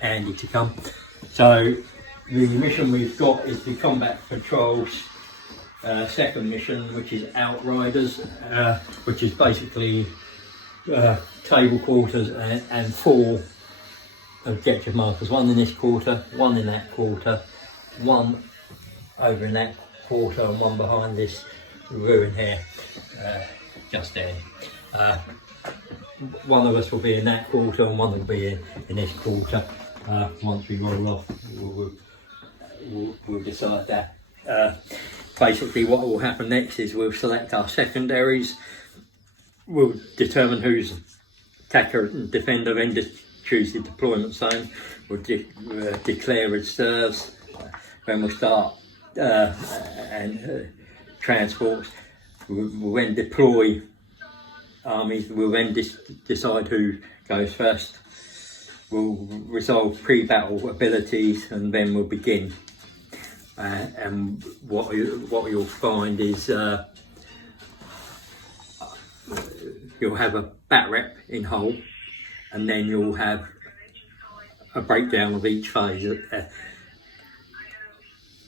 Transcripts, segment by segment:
Andy to come. So the mission we've got is the Combat Patrols second mission, which is Outriders, which is basically table quarters and 4 objective markers, 1 in this quarter, 1 in that quarter, 1 over in that quarter, and 1 behind this ruin here, just there. One of us will be in that quarter and one will be in this quarter. Once we roll off, we'll decide that. Basically what will happen next is we'll select our secondaries, we'll determine who's attacker and defender, then choose the deployment zone, we'll declare reserves, then we'll start transports, we'll then deploy armies, we'll then decide who goes first, we'll resolve pre-battle abilities, and then we'll begin. And what you'll find is you'll have a bat rep in Hull, and then you'll have a breakdown of each phase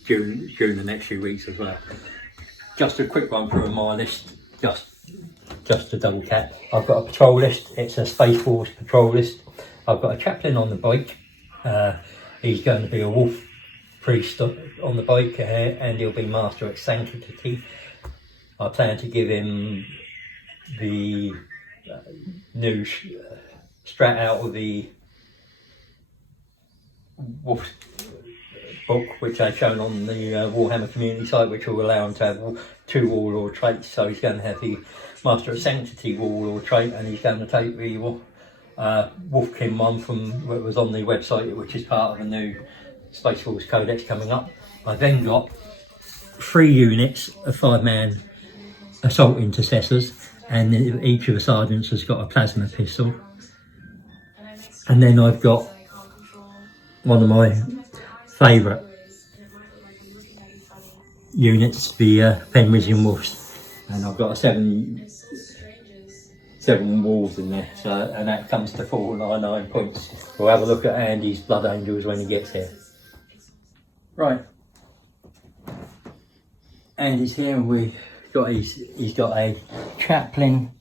during the next few weeks as well. Just a quick run through of my list, just to double cap. I've got a patrol list, it's a Space Force patrol list. I've got a chaplain on the bike, he's going to be a wolf priest on the bike, and he'll be Master at Sanctity. I plan to give him the new strat out of the wolf book, which I've shown on the Warhammer community site, which will allow him to have 2 warlord traits. So he's going to have the Master at Sanctity warlord trait, and he's going to take the Wolfkin one from what was on the website, which is part of the new Space Force Codex coming up. I then got 3 units of 5-man assault intercessors, and each of the sergeants has got a plasma pistol. And then I've got one of my favourite units, the Fenrisian Wolves, and I've got 7 wolves in there, so, and that comes to 499 points. We'll have a look at Andy's Blood Angels when he gets here. Right, Andy's here, and he's got a chaplain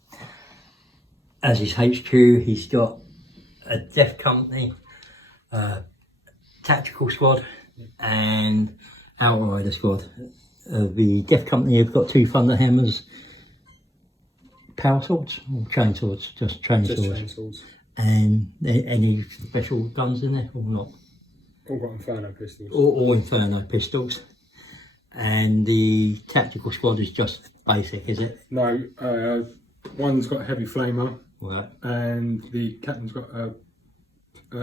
as his HQ. He's got a Death Company, tactical squad, and Outrider squad. The Death Company have got 2 Thunderhammers, power swords or chain swords, just chain swords. And any special guns in there or not? All got Inferno pistols. All Inferno pistols. And the tactical squad is just basic, is it? No, one's got a heavy flamer. Right. And the captain's got a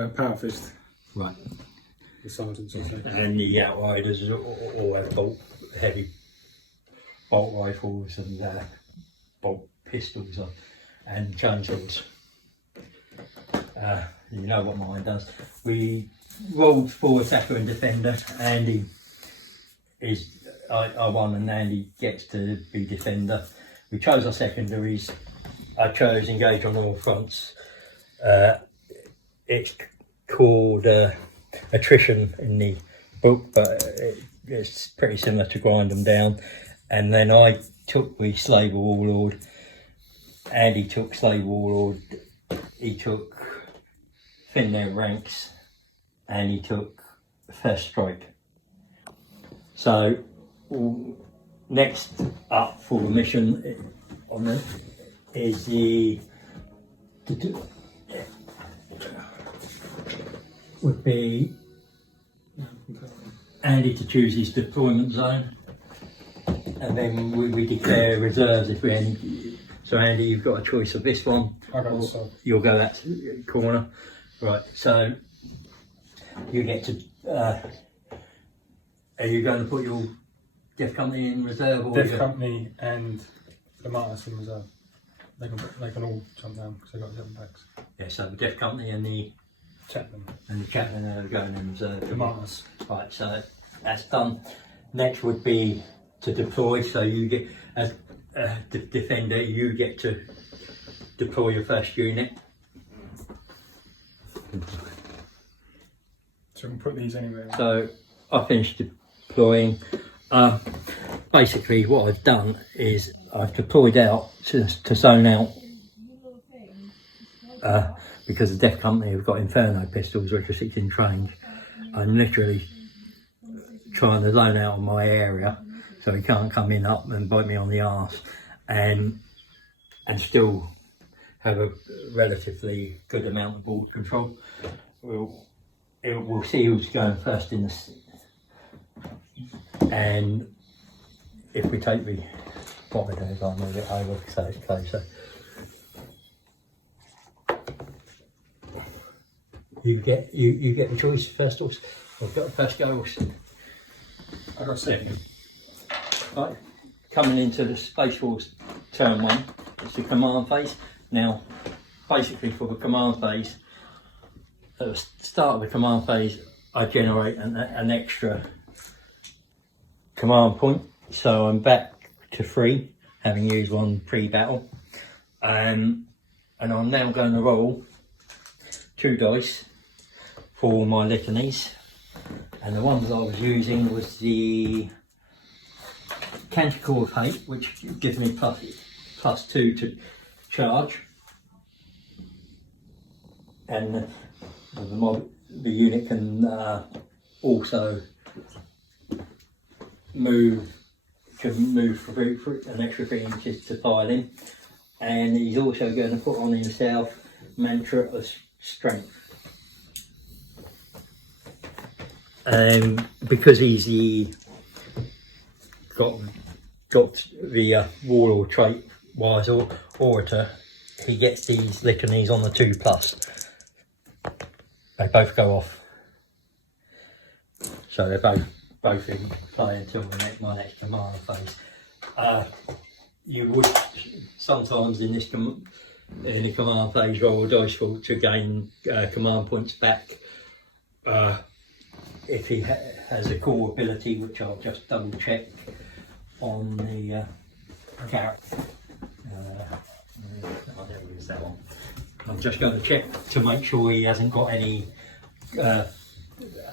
power fist. Right. The sergeants, I say. And the Outriders all have heavy bolt rifles and bolt pistols and chain swords. You know what mine does. We rolled for attacker and defender. Andy I won, and Andy gets to be defender. We chose our secondaries. I chose engage on all fronts. It's called attrition in the book, but it's pretty similar to grind them down. And then I took the slave warlord. Andy took slave warlord. He took thin their ranks, and he took first strike. So next up for the mission on it is would be Andy to choose his deployment zone, and then we declare reserves if we any. So Andy, you've got a choice of this one. I got this one. You'll go that corner, right? So you get to. Are you going to put your Death Company in reserve? Or Death Company and the Martyrs in reserve. They can all jump down because they've got 7 packs. Yeah, so the Death Company and the Chaplain. And the chaplain are going in reserve. The Martyrs. Right, so that's done. Next would be to deploy. So you get, as a defender, you get to deploy your first unit. teams anyway. So I finished deploying. Basically what I've done is I've deployed out to zone out because the Death Company have got Inferno pistols which are 6-inch range. I'm literally trying to zone out of my area so he can't come in up and bite me on the arse and still have a relatively good amount of board control. We'll see who's going first in this, and if we take the what we do is I'll move it over so it's closer. You get the choice first horse. I've got a first go horse. I got second. Right, coming into the Space Force turn 1, it's the command phase. Now, basically for the command phase, at the start of the command phase, I generate an extra command point. So I'm back to 3, having used one pre-battle. And I'm now going to roll 2 dice for my litanies. And the ones I was using was the Canticle of Hate, which gives me plus 2 to charge. And the unit can also move for an extra 3 inches to file in, and he's also going to put on himself Mantra of Strength. Because he's got the warlord trait wise orator, he gets these litanies on the 2+. They both go off, so they're both in play until my next command phase. You would sometimes in the command phase roll a dice roll to gain command points back if he has a core ability, which I'll just double check on the character. I never use that one. I'm just going to check to make sure he hasn't got any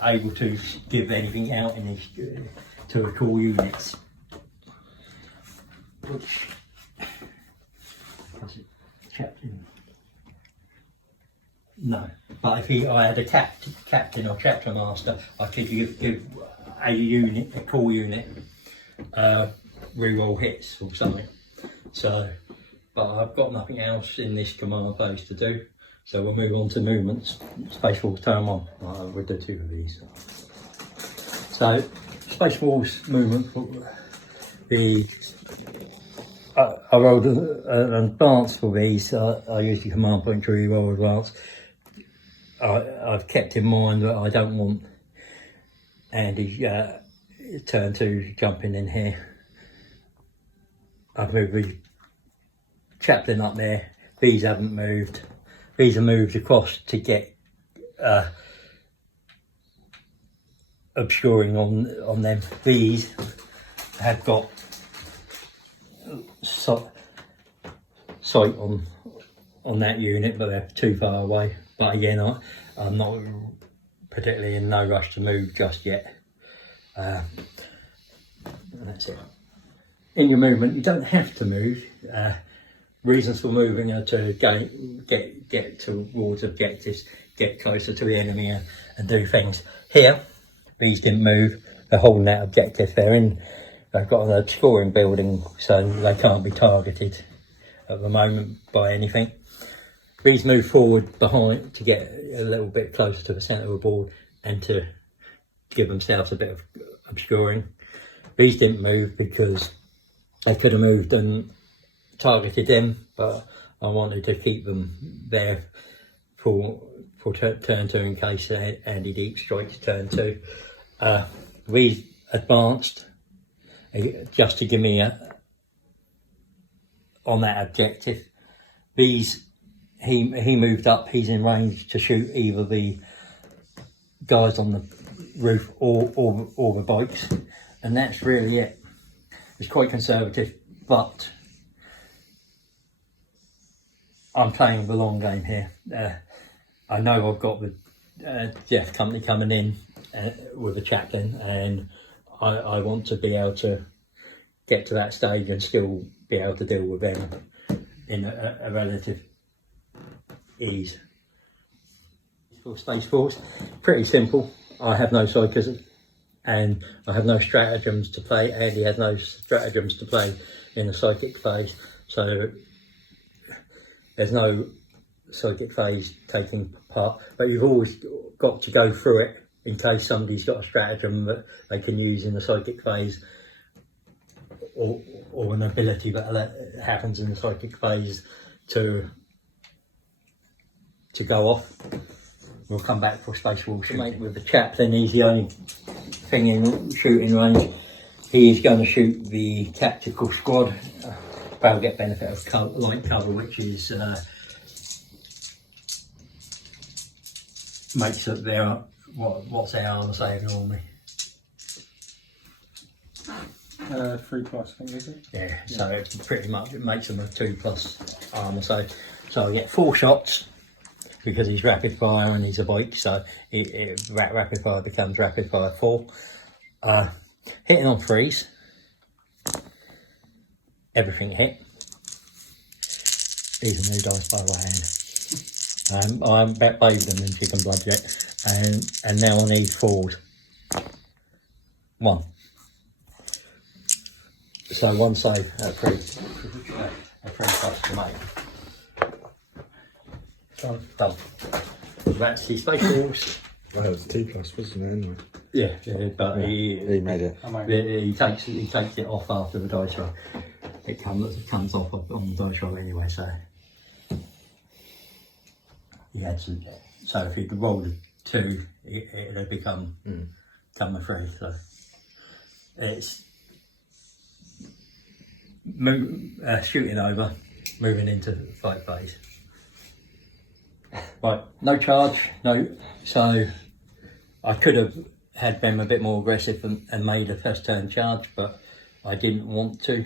able to give anything out in his to the core units. Which was it? Captain? No, but if I had a captain or chapter master, I could give a core unit reroll hits or something. So, but I've got nothing else in this command phase to do, so we'll move on to movements. Space Force turn 1. We'll do 2 of these. So, Space Force movement. I rolled an advance for these. I use the command point to reroll advance. I've kept in mind that I don't want Andy turn 2 jumping in here. I've moved the chaplain up there. These haven't moved. These are moved across to get obscuring on them. These have got sight on that unit, but they're too far away. But again, I'm not particularly in no rush to move just yet. That's it. In your movement, you don't have to move. Reasons for moving are to get towards objectives, get closer to the enemy and do things. Here, these didn't move. They're holding that objective. They've got an obscuring building, so they can't be targeted at the moment by anything. These move forward behind to get a little bit closer to the centre of the board and to give themselves a bit of obscuring. These didn't move because they could have moved and targeted them, but I wanted to keep them there for turn 2 in case Andy Deep strikes turn 2. We advanced just to give me on that objective. These he moved up. He's in range to shoot either the guys on the roof or the bikes, and that's really it. It's quite conservative, but I'm playing the long game here. I know I've got the Death Company coming in with a chaplain, and I want to be able to get to that stage and still be able to deal with them in a relative ease. For Space Force, pretty simple. I have no psychism and I have no stratagems to play. Andy has no stratagems to play in the psychic phase, so there's no psychic phase taking part, but you've always got to go through it in case somebody's got a stratagem that they can use in the psychic phase, or an ability that happens in the psychic phase to go off. We'll come back for Space War shooting. With the chaplain, he's the only thing in shooting range. He is going to shoot the tactical squad. They'll get benefit of light cover, which is makes up their what's their armour save normally? 3+, I think, is it? Yeah, so it's pretty much, it makes them a 2+ armour save. So I get 4 shots because he's rapid fire and he's a bike, so rapid fire becomes rapid fire 4. Hitting on 3s, everything hit. These are new dice, by the way. I'm better played them than chicken blood yet, and now I need 4s. 1. So 1 save at 3. A 3+ to make. Done. That's his Space Force. Well, it was 2+, wasn't it, anyway? Yeah, but He made it. he takes it off after the dice roll. It comes off on the dice roll anyway, so he had to. So if he'd rolled a 2, it'd have become a 3. So it's shooting over, moving into the fight phase. Right, no charge, no. So I could have had them a bit more aggressive and made a first turn charge, but I didn't want to.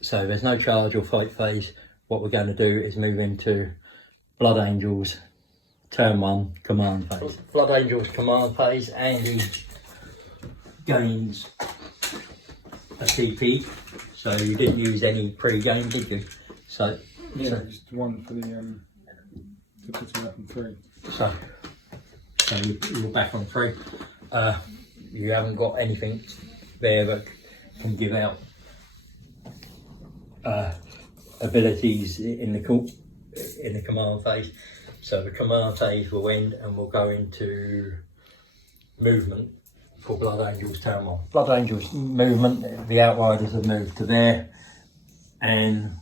So there's no charge or fight phase. What we're going to do is move into Blood Angels turn 1 command phase. Blood Angels command phase, and he gains a CP. So you didn't use any pre-game, did you? So yeah, just 1 for the to put him up on 3. So you're back on 3. You haven't got anything there that can give out abilities in the command phase. So the command phase will end and we'll go into movement for Blood Angels turn 1. Blood Angels movement, the Outriders have moved to there, and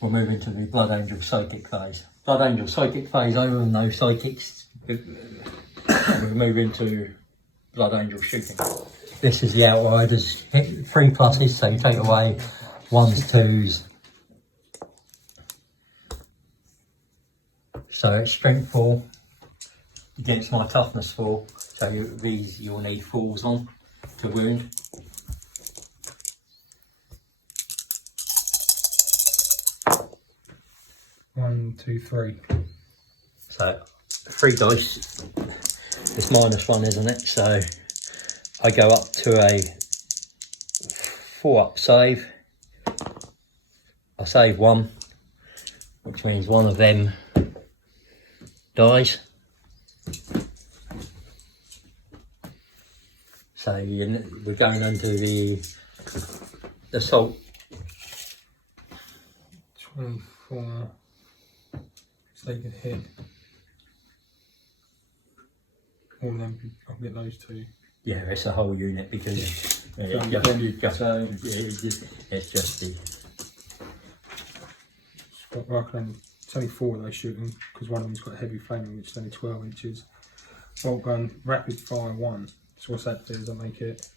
we'll move into the Blood Angel psychic phase. Blood Angel psychic phase over, and no psychics. We'll move into Blood Angel shooting. This is the Outriders, hit 3+, so you take away 1s, 2s. So it's strength 4 against my toughness 4. So you'll need 4s on to wound. One, 2, 3. So 3 dice. It's -1, isn't it? So I go up to a 4-up save. I save 1, which means one of them dies. So we're going under the assault. 24. So they could hit. All of them, I'll get those 2. Yeah, it's a whole unit because it's just the. It's only 4 of those shooting because one of them's got heavy flaming, which is only 12 inches. Bolt gun, rapid fire 1. So what's that do? Does that make it?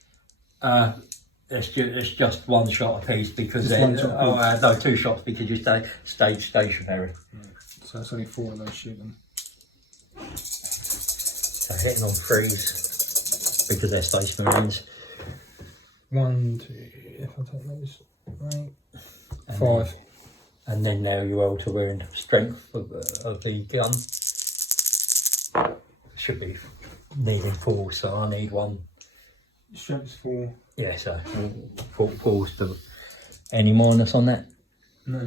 It's just 1 shot a piece because no, 2 shots because you stay stationary. Yeah. So it's only 4 of those shooting. So hitting on 3s because they're Space Marines. 1, 2, if I take those, right. 5. And then now you roll to wound strength of the gun. Should be needing 4, so I need 1. Strength's 4. Yeah, so 4's to any minus on that. No,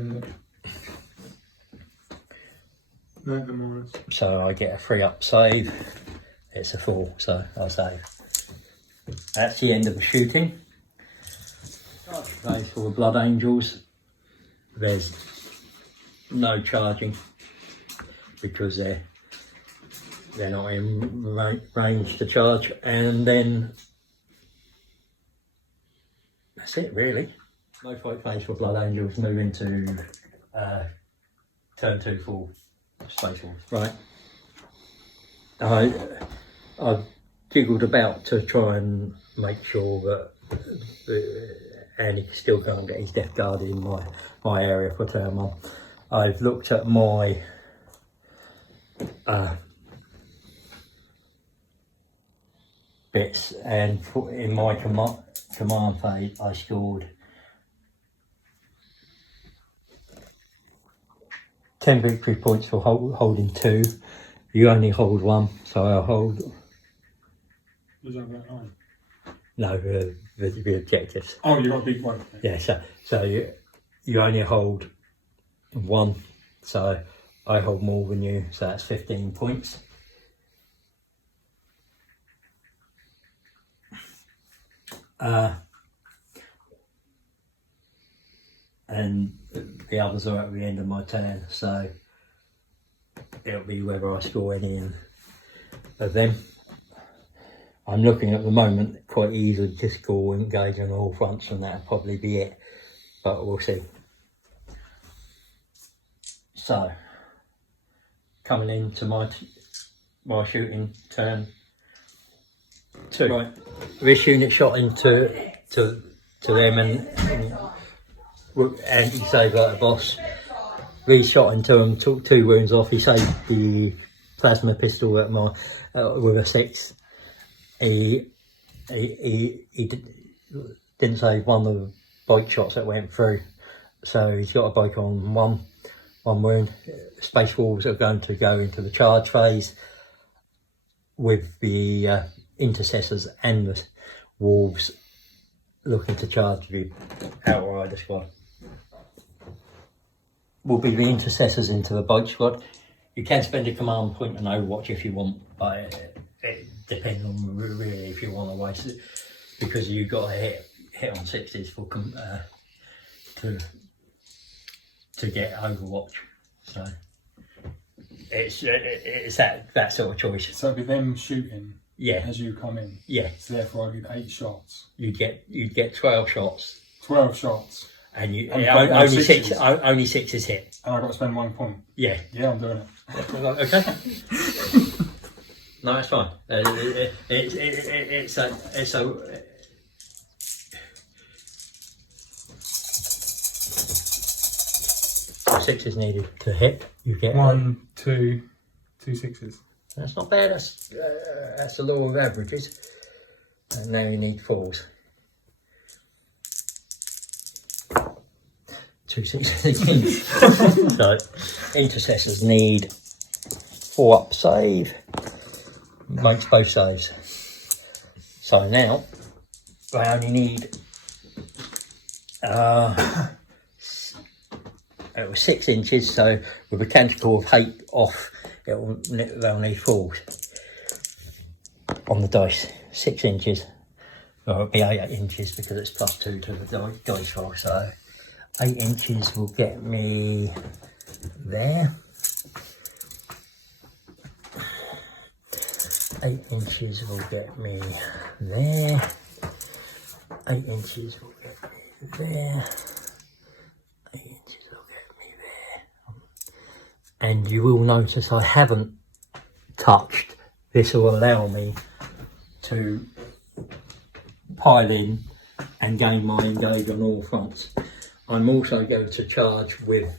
the minus. So I get a 3 up save. It's a 4, so I save. That's the end of the shooting. Place for the Blood Angels. There's no charging because they're not in range to charge, and then that's it really. No fight phase for Blood Angels. Move into turn 2 for Space Wolves. Right. I've jiggled about to try and make sure that Andy still can't get his Death Guard in my area for turn 1. I've looked at my bits, and in my command phase I scored 10 victory points for holding 2. You only hold 1, so I'll hold. Was that about 9? No, the objectives. Oh, you got a big one. Yeah, so you only hold 1, so I hold more than you, so that's 15 points. And the others are at the end of my turn, so it'll be whether I score any of them. I'm looking at the moment quite easily to score engage on all fronts, and that'll probably be it, but we'll see. So coming into my shooting turn 2. Right, this unit shot into them and he saved like a boss. We shot into him, took 2 wounds off. He saved the plasma pistol at my with a 6. He didn't save one of the bike shots that went through, so he's got a bike on one wound. Space Wolves are going to go into the charge phase with the intercessors and the wolves looking to charge the outrider squad. Will be the intercessors into the bike squad. You can spend a command point on Overwatch if you want, but it depends on really if you want to waste it, because you've got to hit on 60s for to get Overwatch. So it's that sort of choice. So it'd be them shooting. Yeah. As you come in. Yeah. So therefore I get 8 shots. You'd get 12 shots. 12 shots. And only 6 is hit. And I've got to spend 1 point. Yeah. Yeah, I'm doing it. Okay. No, it's fine. It's a 6 is needed to hit. You get 1, 2 6s. That's not bad. That's the law of averages. And now you need 4s. 2 6s. So intercessors need 4 up save. Makes both saves. So now I only need it was 6 inches, so with a tentacle of hate off, they'll need 4s on the dice. 6 inches, or it'll be 8 inches because it's +2 to the dice roll. So 8 inches will get me there. 8 inches will get me there. 8 inches will get me there. 8 inches will get me there. And you will notice I haven't touched. This will allow me to pile in and gain my engage on all fronts. I'm also going to charge with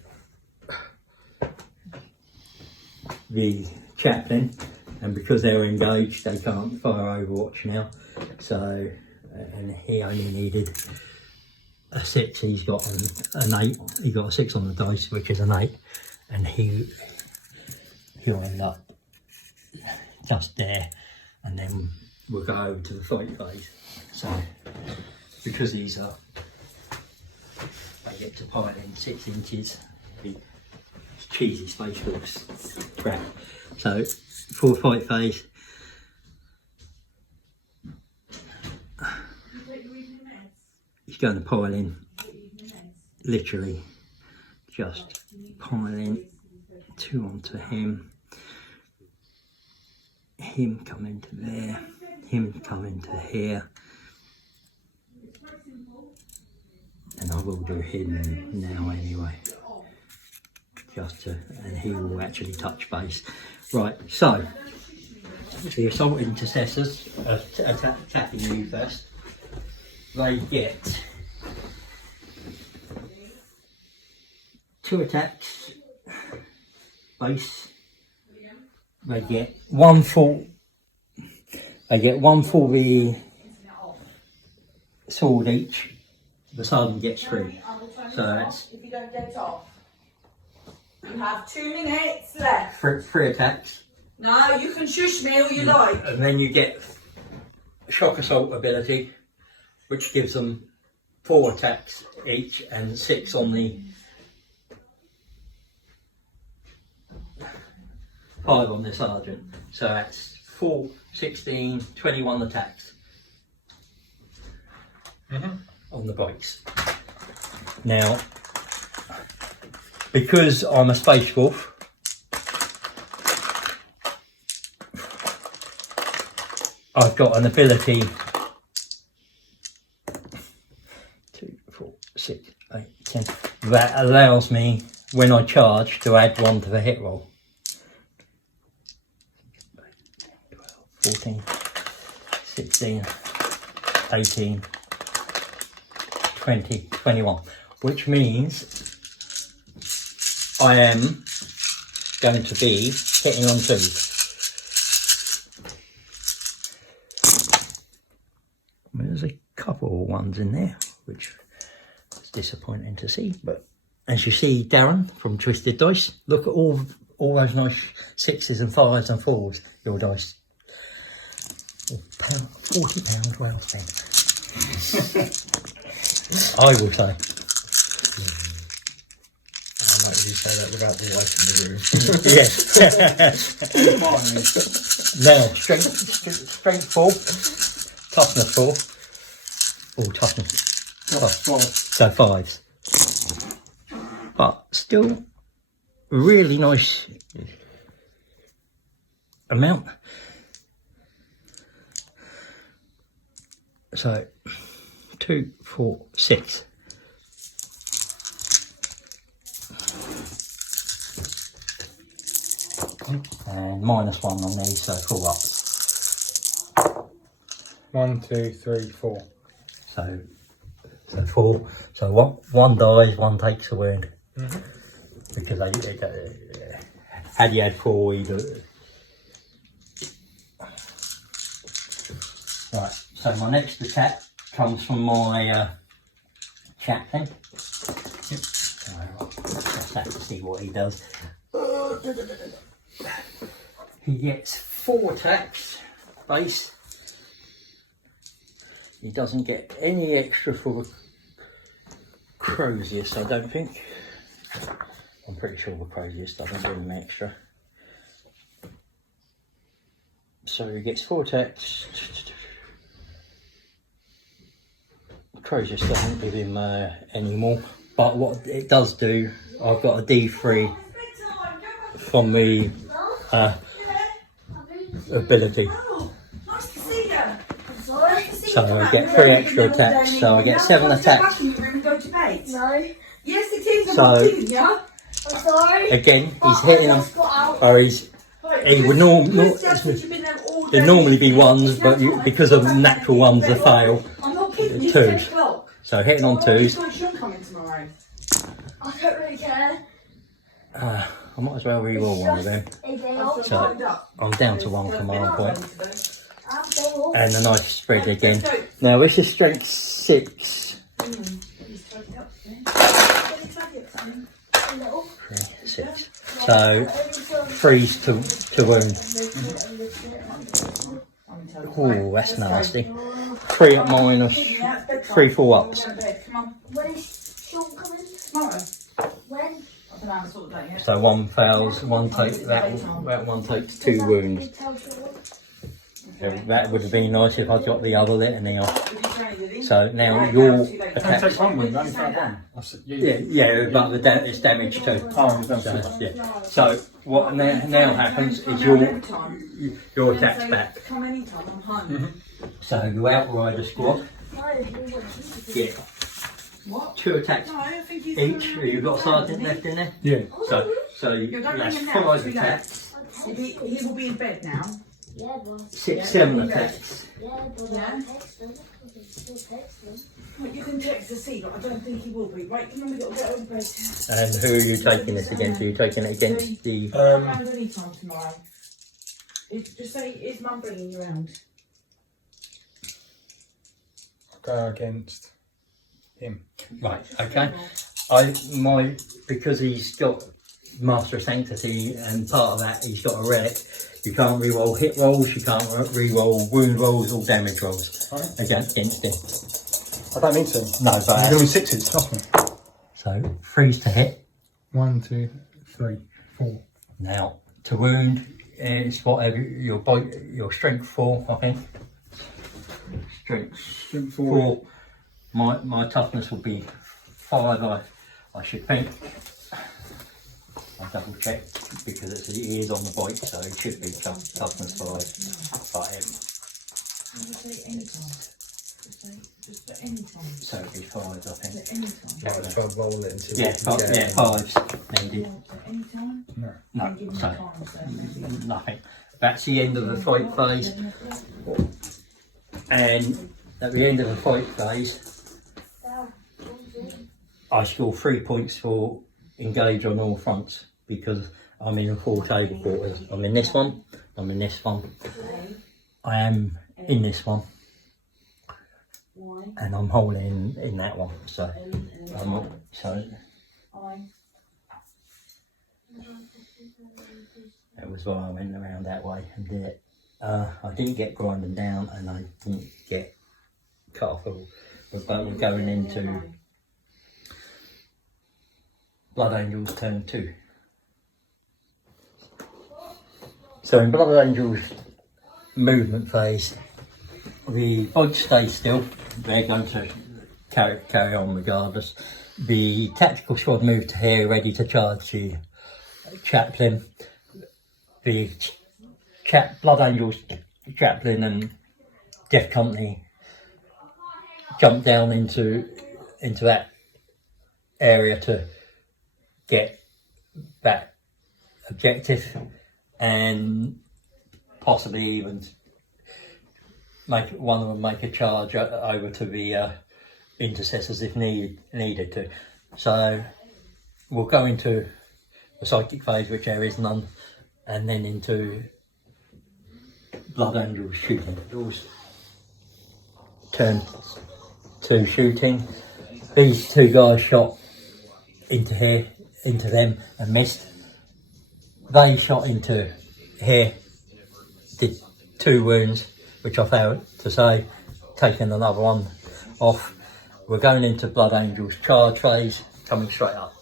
the chaplain, and because they're engaged they can't fire Overwatch now, so and he only needed a 6. He's got an 8. He got a 6 on the dice, which is an 8, and he'll end up just there, and then we'll go over to the fight phase. So, because these are, they get to pile in 6 inches, cheesy space force crap. So, for fight phase, he's going to pile in, literally, just pile in 2 onto him. Him coming to there, him coming to here, and I will do him now anyway, just to, and he will actually touch base. Right, so the assault intercessors are attacking you first. They get 2 attacks base. They get 1 for the sword each. The sergeant gets 3. So that's, if you don't get off. You have 2 minutes left. 3 attacks. No, you can shush me all you like. And then you get shock assault ability, which gives them 4 attacks each and 6 on the 5 on the sergeant. So that's 4, 16, 21 attacks on the bikes. Now, because I'm a space wolf, I've got an ability 2, 4, 6, 8, 10 that allows me, when I charge, to add 1 to the hit roll. 14, 16, 18, 20, 21, which means I am going to be hitting on 2s. There's a couple of ones in there, which is disappointing to see, but as you see, Darren from Twisted Dice, look at all those nice 6s and 5s and 4s, your dice. £40 well spent. I will say. I like you say that without the wife in the room. Yes. Now, strength 4, toughness 4. Oh, toughness 4. So 5s. But still, really nice amount. So 2, 4, 6. And -1 on these, so 4 ups. 1, 2, 3, 4. So 4. So 1 dies, 1 takes a wound. Because had you had 4, you'd. Right. So my next attack comes from my chaplain. So I'll just have to see what he does. He gets 4 attacks base. He doesn't get any extra for the Crozius, I don't think. I'm pretty sure the Crozius doesn't give him extra. So he gets 4 attacks. Crozius doesn't give him any more, but what it does do, I've got a D3 from the ability. Nice to see you. So I get 3 extra attacks, so I get 7 attacks. No. Yes, it is. So- I'm kidding you. I'm sorry. Again, he's hitting them, or he would it'd normally be 1s, but because of natural ones, they fail. I'm not kidding you. 2s. It's 10 o'clock. So hitting on 2s. Sean coming tomorrow. I don't really care. I might as well re-roll one of them. A day off. So I'm down to 1 command point. I'm day off. And a nice spread again. Now this is strength 6. A little. 6. So 3s to wound. Oh, that's nasty. 3 at minus, Yeah, it's bedtime. 3 full ups. Go to bed. Come on. When is Sean coming? Tomorrow. When? I don't know how to sort of day yet. So 1 fails, 1 takes, that one takes 2 wounds. So that would have been nice if I got the other litany off. Did you say anything? So now Right, your now, too late. Only attack. takes 1 wound, only failed 1. I said, Yeah, but it's damage too. Oh, you've done So, so. yeah. So what now happens is Come your attack's attack's back. Come anytime, I'm home. So your outrider squad get What? 2 attacks No, I don't think he's each. You've got a sergeant left in there. Yeah. So Yeah, don't that's ring him now, 5 it's too late. attacks, He will be in bed now. Yeah, boss. 6, 7 attacks. Yeah, but Yeah. I'll text them. I can still text them. Well, you can text to see, but I don't think he will be. Wait, come on, we've got to get over bed. And who are you taking this against? Are you taking it against the? Come round any time tomorrow. Just say, is Mum bringing you round? Go against him. Right. Okay. Because he's got Master of Sanctity, and part of that he's got a relic. You can't re-roll hit rolls. You can't re-roll wound rolls or damage rolls Right. against him. I don't need to. No, You're but doing 6s, trust me. so 3's to hit. 1, 2, 3, 4. Now to wound is whatever your strength 4, I think. Strength 4. My toughness will be 5. I should think. I'll double check because it is on the bike, so it should be toughness 5. But Just say any time. Just at any time. so it'll be 5, I think. At any time. Might try and roll it until Yeah, we can get it. 5's needed. At any time. No. No, Give me so time, so. nothing. That's the end of the fight phase, and at the end of the fight phase, I score 3 points for engage on all fronts because I'm in 4 table quarters. I'm in this one, I'm in this one, I am in this one, and I'm holding in that one. So, that was why I went around that way and did it. I didn't get grinding down, and I didn't get cut off. But we're going into Blood Angels turn 2. So in Blood Angels movement phase, the bugs stay still. They're going to carry on regardless. The tactical squad move to here, ready to charge the chaplain. The Blood Angels chaplain and Death Company jump down into that area to get that objective, and possibly even make one of them make a charge over to the intercessors if needed to. So we'll go into the psychic phase, which there is none, and then into Blood Angels shooting. Turn 2 shooting. These 2 guys shot into them and missed. They shot into here, did 2 wounds, which I failed to say, taking another one off. We're going into Blood Angels charge phase, coming straight up.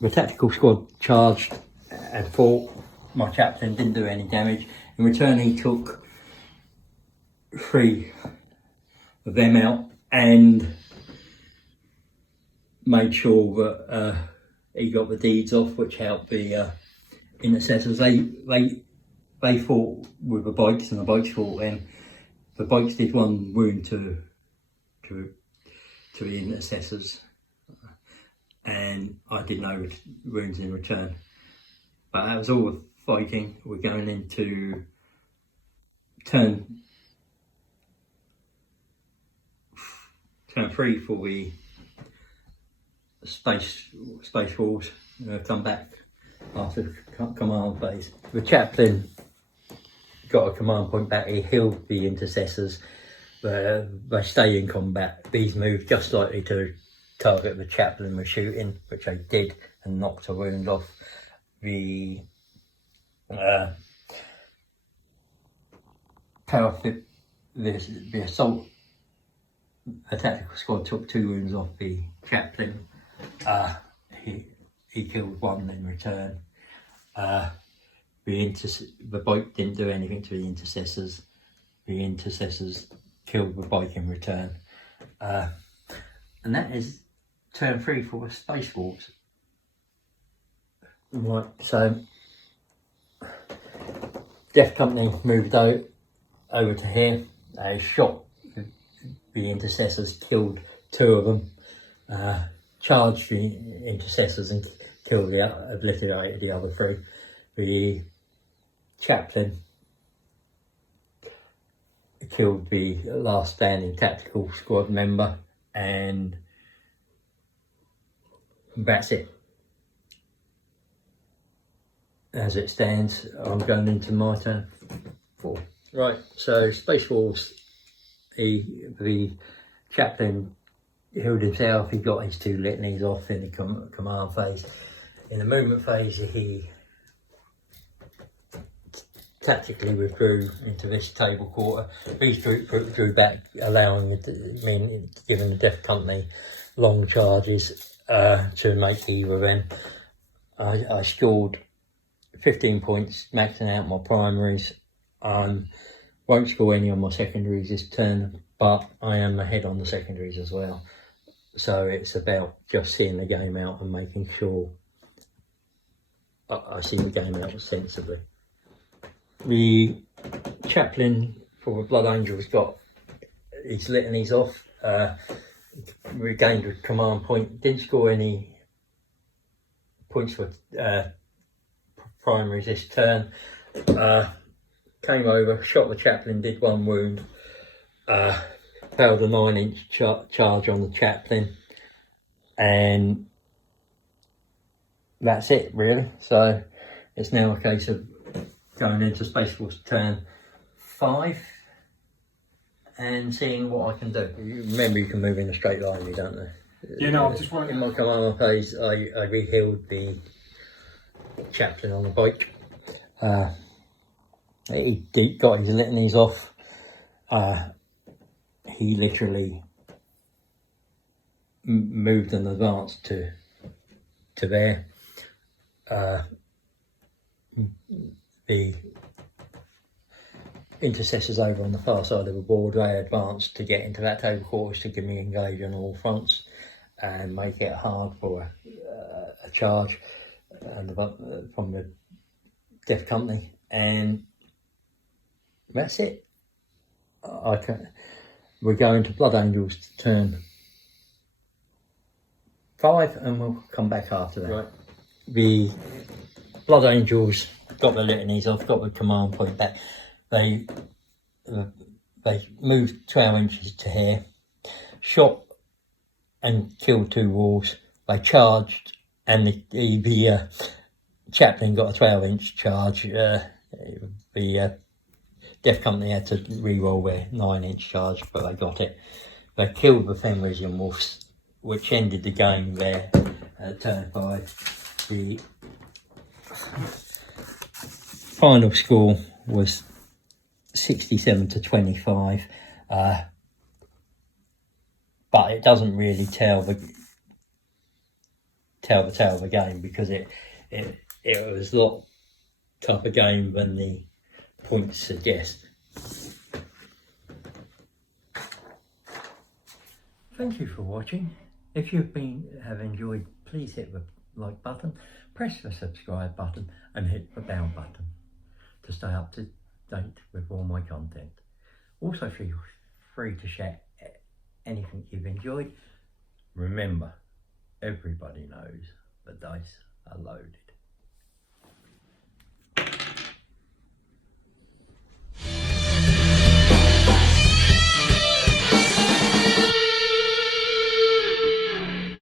The tactical squad charged and fought. My chaplain didn't do any damage. In return, he took 3 of them out and made sure that he got the deeds off, which helped the intercessors. They fought with the bikes, and the bikes fought them. The bikes did 1 wound to the intercessors, and I did no wounds in return. But that was all the fighting. We're going into turn 3 for the space walls. Come back after command phase. The chaplain got a command point back. He healed the intercessors. They stay in combat. These move just slightly to target the chaplain was shooting, which they did, and knocked a wound off. The the assault, a tactical squad took 2 wounds off the chaplain. He killed 1 in return. The bike didn't do anything to the intercessors. The intercessors killed the bike in return. And that is turn 3 for Space Wolves. Right, so Death Company moved over to here. They shot the intercessors, killed 2 of them, charged the intercessors and obliterated the other 3. The chaplain killed the last standing tactical squad member, and that's it. As it stands, I'm going into my turn 4. Right, so Space Wolves, the chaplain healed himself. He got his 2 litanies off in the command phase. In the movement phase, he tactically withdrew into this table quarter. These drew back, giving the Death Company long charges to make either of them. I scored 15 points, maxing out my primaries. Won't score any on my secondaries this turn, but I am ahead on the secondaries as well. So it's about just seeing the game out and making sure I see the game out sensibly. The chaplain for the Blood Angels got his litanies off, regained a command point, didn't score any points for primaries this turn. Came over, shot the chaplain, did 1 wound, failed a 9-inch charge on the chaplain, and that's it really. So it's now a case of going into Space Force turn 5 and seeing what I can do. Remember, you can move in a straight line, you don't know. Yeah, no, I'm just wondering. In my commander phase, I re-healed the chaplain on the bike. He got his litanies off. He literally moved and advanced to there. The intercessors over on the far side of the board, they advanced to get into that table quarters to give me engage on all fronts and make it hard for a charge and from the Death Company, and that's it. We're going to Blood Angels to turn 5 and we'll come back after that. Right. The Blood Angels got the litanies off, got the command point back. They moved 12 inches to here, shot and killed 2 wolves. They charged, and the chaplain got a 12-inch charge. The Death Company had to re-roll their 9-inch charge, but they got it. They killed the Fenrisian wolves, which ended the game there at turn 5. The final score was 67-25, but it doesn't really tell the tale of the game, because it was a lot tougher game than the points suggest. Thank you for watching. If you've have enjoyed, please hit the like button, press the subscribe button and hit the bell button to stay up to date with all my content. Also feel free to share anything you've enjoyed. Remember, everybody knows the dice are loaded.